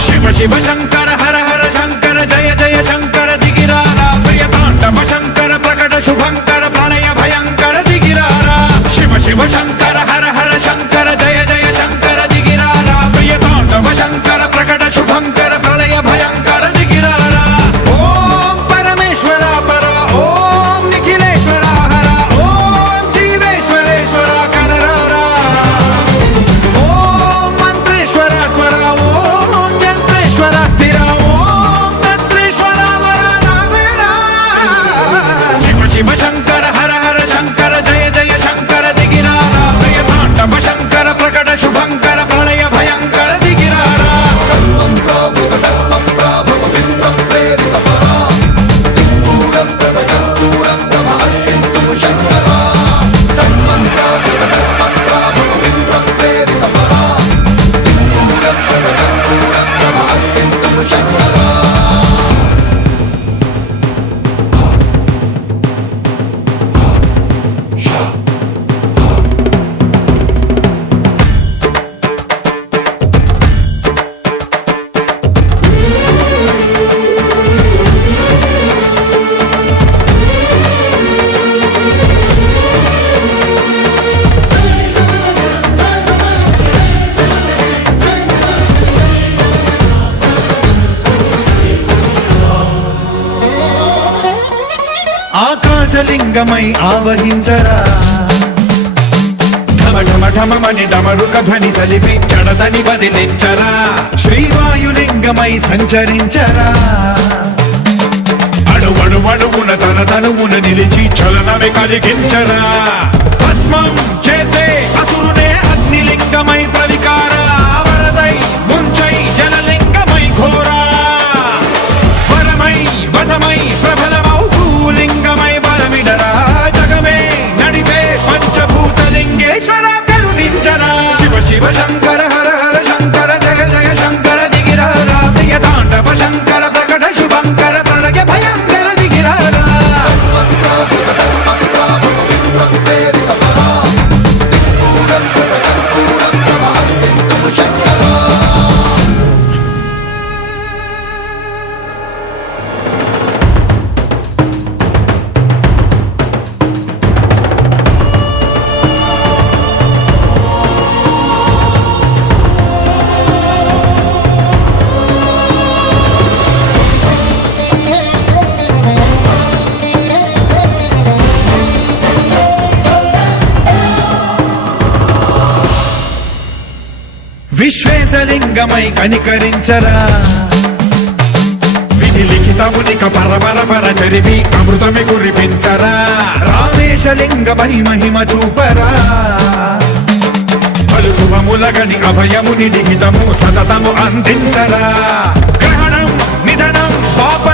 శివ శివ శంకర హర హర శంకర జయ జయ శంకర దిగిరారా ప్రియ తాండవ శంకర ప్రకట శుభంకర ప్రళయ భయంకర దిగిరారా శివ శివ శంకర హర హర శంకర జయ జయ శంకర దిగిరారా ప్రియ తాండవ శంకర ప్రకట శుభంకర ప్రళయ భయంకర దిగిరారా ఓం పరమేశ్వర పర ఓం నిఖిలేశ్వర హర ఓం జీవేశ్వరేశ్వర కరరారా ఓం మంత్రేశ్వర స్వర ఓం యంత్రేశ్వర స్థిర ఓం తంత్రేశ్వర వర రామేరా శివ శివ శంకర హర హర శంకర జయ జయ శంకర దిగిరారా ప్రియ తాండవ శంకర ప్రకట శుభంకర ప్రళయ భయంకర దిగిరారా ఆకాశలింగమై ఆవహించరా ఢమ ఢమ ఢమమని డమరుక ధ్వని సలిపి జడదని వదిలించరా శ్రీవాయులింగమై సంచరించరా అణువణువున తన తనువున నిలిచి చలనమే కలిగించరా భస్మం చేసే అసురునే అగ్నిలింగమై ప్రవికార వరదై ముంచై జలలింగమై ఘోరా వరమై వసమై ప్రబలమౌ భూలింగమై బలమిడరా జగమే నడిపే పంచభూతలింగేశ్వర కరుణించరా శివ శివ శంకర హర హర శంకర జయ జయ శంకర దిగిరారా ప్రియ తాండవ శంకర ప్రకట శుభంకర ప్రళయ భయంకర దిగిరారా విశ్వేశలింగమై కనికరించరా విధి లిఖితమునిక పరపర చరివి అమృతమి కురిపించరా రామేశలింగమై మహిమ చూపరా పలు శుభములగని అభయముని లిఖితము సతతము అందించరా గ్రహణం నిధనం పాప